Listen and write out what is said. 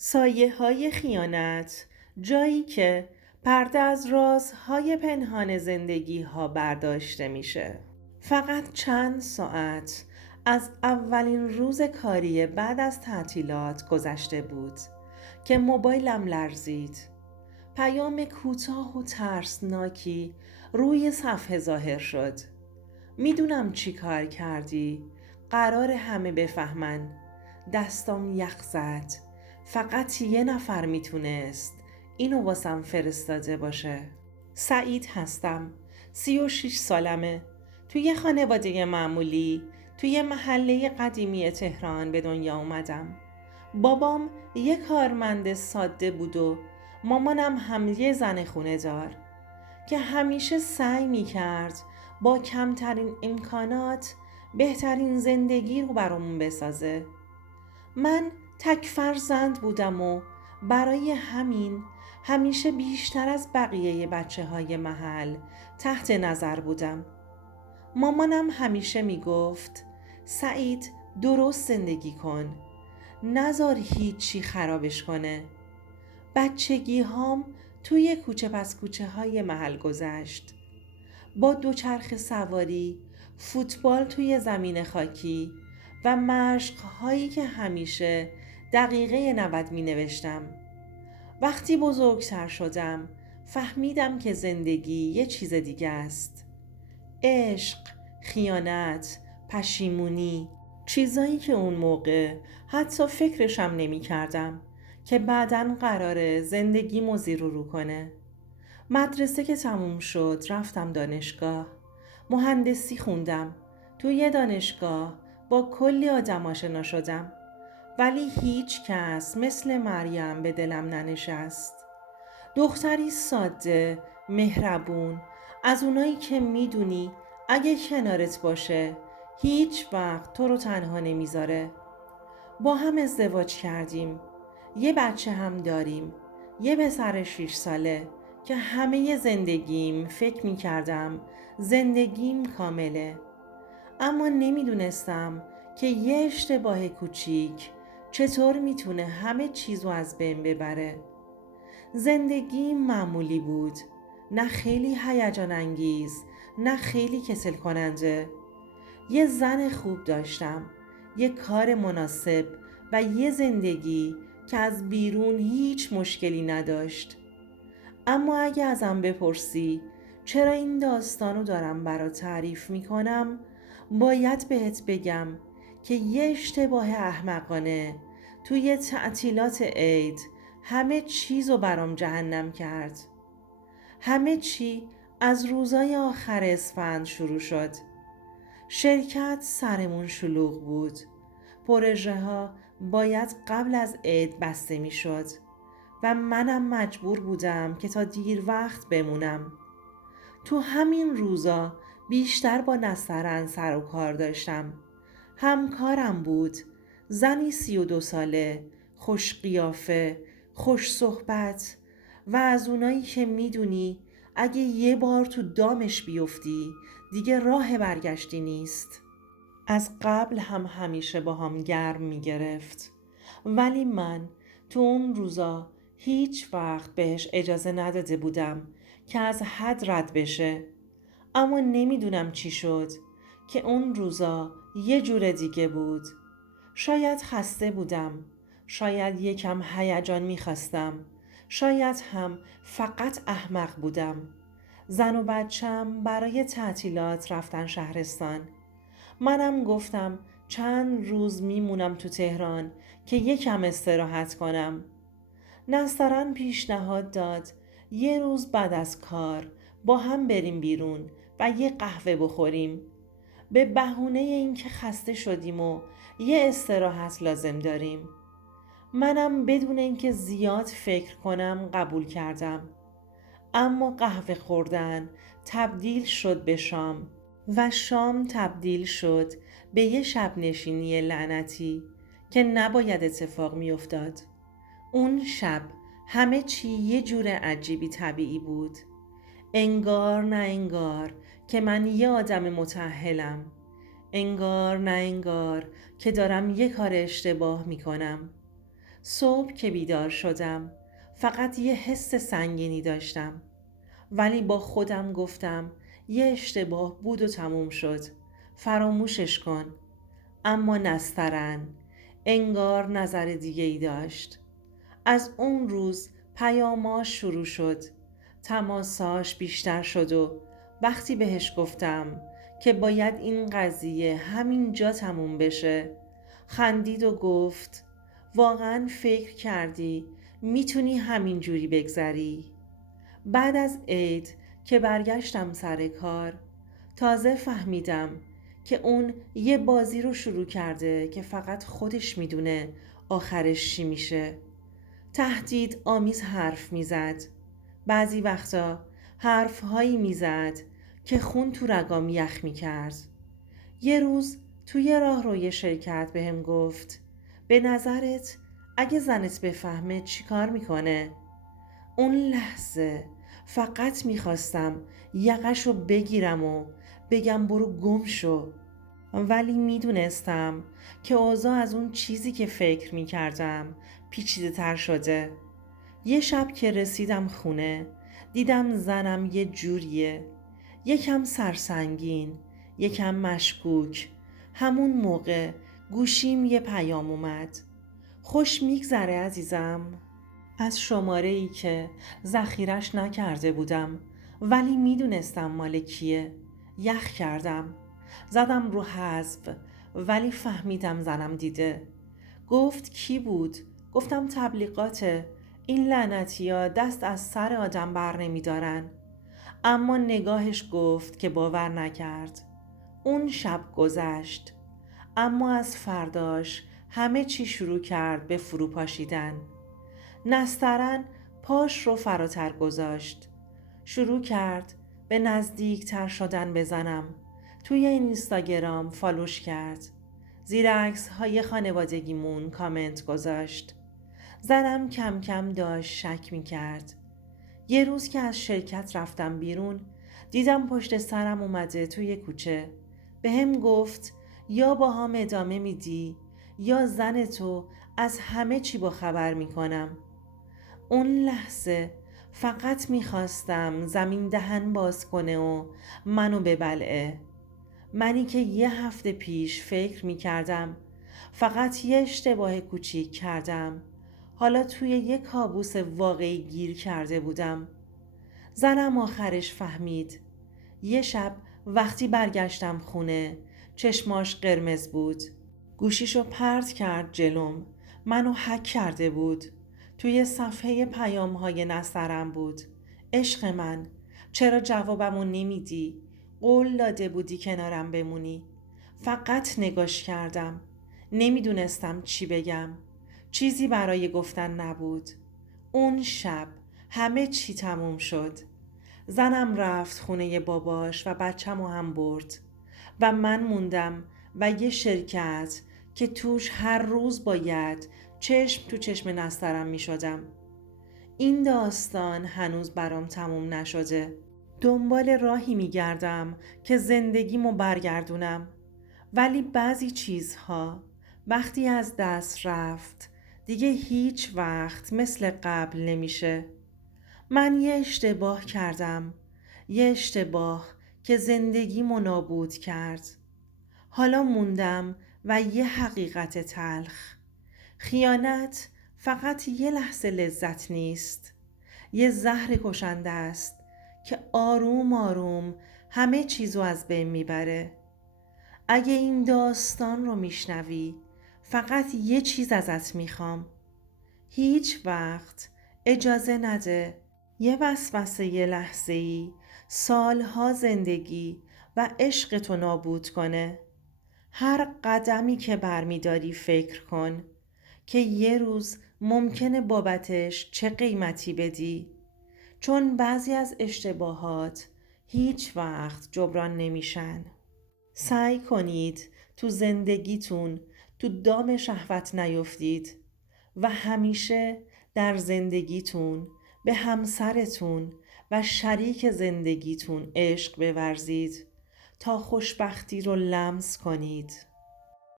سایه‌های خیانت، جایی که پرده از رازهای پنهان زندگی‌ها برداشته میشه. فقط چند ساعت از اولین روز کاری بعد از تعطیلات گذشته بود که موبایلم لرزید. پیام کوتاه و ترسناکی روی صفحه ظاهر شد. میدونم چی کار کردی. قرار همه بفهمن. دستام یخ زد. فقط یه نفر میتونست اینو واسم فرستاده باشه. سعید هستم. 36 سالمه. توی یه خانواده معمولی توی محله قدیمی تهران به دنیا اومدم. بابام یه کارمند ساده بود و مامانم هم یه زن خونه دار که همیشه سعی می کرد با کمترین امکانات بهترین زندگی رو برامون بسازه. من تک فرزند بودم و برای همین همیشه بیشتر از بقیه بچه های محل تحت نظر بودم. مامانم همیشه می گفت سعید درست زندگی کن، نذار هیچی خرابش کنه. بچگی هام توی کوچه پس کوچه های محل گذشت. با دوچرخه سواری، فوتبال توی زمین خاکی و مشق‌هایی که همیشه دقیقه 90 می نوشتم. وقتی بزرگتر شدم فهمیدم که زندگی یه چیز دیگه است. عشق، خیانت، پشیمونی، چیزایی که اون موقع حتی فکرشم نمی کردم که بعداً قراره زندگی زیر و رو کنه. مدرسه که تموم شد رفتم دانشگاه. مهندسی خوندم. توی دانشگاه با کلی آدم آشنا شدم. ولی هیچ کس مثل مریم به دلم ننشست. دختری ساده، مهربون، از اونایی که میدونی اگه کنارت باشه هیچ وقت تو رو تنها نمیذاره. با هم ازدواج کردیم. یه بچه هم داریم. یه پسر 6 ساله که همه زندگیم فکر می کردم زندگیم کامله. اما نمیدونستم که یه اشتباه کوچیک چطور میتونه همه چیزو از بین ببره. زندگیم معمولی بود. نه خیلی هیجان انگیز، نه خیلی کسل کننده. یه زن خوب داشتم، یه کار مناسب و یه زندگی که از بیرون هیچ مشکلی نداشت. اما اگه ازم بپرسی چرا این داستانو دارم برات تعریف میکنم، باید بهت بگم که یه اشتباه احمقانه توی تعطیلات عید همه چیزو برام جهنم کرد. همه چی از روزای آخر اسفند شروع شد. شرکت سرمون شلوغ بود. پروژه ها باید قبل از عید بسته می شد و منم مجبور بودم که تا دیر وقت بمونم. تو همین روزا بیشتر با نسترن سر و کار داشتم. همکارم بود. زنی 32 ساله، خوش قیافه، خوش صحبت و از اونایی که میدونی اگه یه بار تو دامش بیفتی دیگه راه برگشتی نیست. از قبل هم همیشه با هم گرم می گرفت. ولی من تو اون روزا هیچ وقت بهش اجازه نداده بودم که از حد رد بشه. اما نمیدونم چی شد که اون روزا یه جور دیگه بود. شاید خسته بودم. شاید یکم هیجان میخواستم. شاید هم فقط احمق بودم. زن و بچم برای تعطیلات رفتن شهرستان. منم گفتم چند روز میمونم تو تهران که یکم استراحت کنم. نسترن پیشنهاد داد یه روز بعد از کار با هم بریم بیرون و یه قهوه بخوریم. به بهونه اینکه خسته شدیم و یه استراحت لازم داریم. منم بدون اینکه زیاد فکر کنم قبول کردم. اما قهوه خوردن تبدیل شد به شام و شام تبدیل شد به یه شب نشینی لعنتی که نباید اتفاق می افتاد. اون شب همه چی یه جور عجیبی طبیعی بود. انگار نه انگار که من یه آدم متأهلم. انگار نه انگار که دارم یه کار اشتباه می کنم. صبح که بیدار شدم فقط یه حس سنگینی داشتم، ولی با خودم گفتم یه اشتباه بود و تموم شد، فراموشش کن. اما نسترن انگار نظر دیگه ای داشت. از اون روز پیاماش شروع شد، تماساش بیشتر شد و وقتی بهش گفتم که باید این قضیه همینجا تموم بشه، خندید و گفت واقعا فکر کردی میتونی همینجوری بگذری؟ بعد از عید که برگشتم سر کار تازه فهمیدم که اون یه بازی رو شروع کرده که فقط خودش میدونه آخرش چی میشه. تهدید آمیز حرف میزد. بعضی وقتا حرف هایی میزد که خون تو رگام یخ میکرد. یه روز توی راهروی شرکت بهم گفت به نظرت اگه زنت بفهمه چی کار میکنه؟ اون لحظه فقط میخواستم یقشو بگیرم و بگم برو گم شو، ولی میدونستم که اوضاع از اون چیزی که فکر میکردم پیچیده تر شده. یه شب که رسیدم خونه دیدم زنم یه جوریه، یکم سرسنگین، یکم مشکوک. همون موقع گوشیم یه پیام اومد. خوش میگذره عزیزم. از شماره ای که ذخیرش نکرده بودم ولی میدونستم مال کیه. یخ کردم، زدم رو حذف، ولی فهمیدم زنم دیده. گفت کی بود؟ گفتم تبلیغاته، این لعنتی‌ها دست از سر آدم بر نمی دارن. اما نگاهش گفت که باور نکرد. اون شب گذشت، اما از فرداش همه چی شروع کرد به فرو پاشیدن. نسترن پاش رو فراتر گذاشت. شروع کرد به نزدیک تر شدن به زنم. توی اینستاگرام فالوش کرد. زیر عکس های خانوادگیمون کامنت گذاشت. زنم کم کم داشت شک می کرد. یه روز که از شرکت رفتم بیرون دیدم پشت سرم اومده توی کوچه. به هم گفت یا با هم ادامه میدی یا زن تو از همه چی با خبر میکنم. اون لحظه فقط میخواستم زمین دهن باز کنه و منو ببلعه. منی که یه هفته پیش فکر میکردم فقط یه اشتباه کوچیک کردم، حالا توی یه کابوس واقعی گیر کرده بودم. زنم آخرش فهمید. یه شب وقتی برگشتم خونه چشماش قرمز بود. گوشیشو پرت کرد جلوم. منو هک کرده بود. توی صفحه پیام‌های نسترن بود. عشق من، چرا جوابمو نمیدی؟ قول داده بودی کنارم بمونی. فقط نگاش کردم. نمیدونستم چی بگم. چیزی برای گفتن نبود. اون شب همه چی تموم شد. زنم رفت خونه باباش و بچه‌مو هم برد و من موندم و یه شرکت که توش هر روز باید چشم تو چشم نسترن می شدم. این داستان هنوز برام تموم نشده. دنبال راهی می گردم که زندگیمو برگردونم، ولی بعضی چیزها وقتی از دست رفت دیگه هیچ وقت مثل قبل نمیشه. من یه اشتباه کردم، یه اشتباه که زندگیمو نابود کرد. حالا موندم و یه حقیقت تلخ. خیانت فقط یه لحظه لذت نیست، یه زهر کشنده است که آروم آروم همه چیزو از بین میبره. اگه این داستان رو میشنوی فقط یه چیز ازت میخوام. هیچ وقت اجازه نده یه وسوسه یه لحظه‌ای سالها زندگی و عشق تو نابود کنه. هر قدمی که برمیداری فکر کن که یه روز ممکنه بابتش چه قیمتی بدی، چون بعضی از اشتباهات هیچ وقت جبران نمیشن. سعی کنید تو زندگیتون تو دام شهوت نیفتید و همیشه در زندگیتون به همسرتون و شریک زندگیتون عشق بورزید تا خوشبختی رو لمس کنید.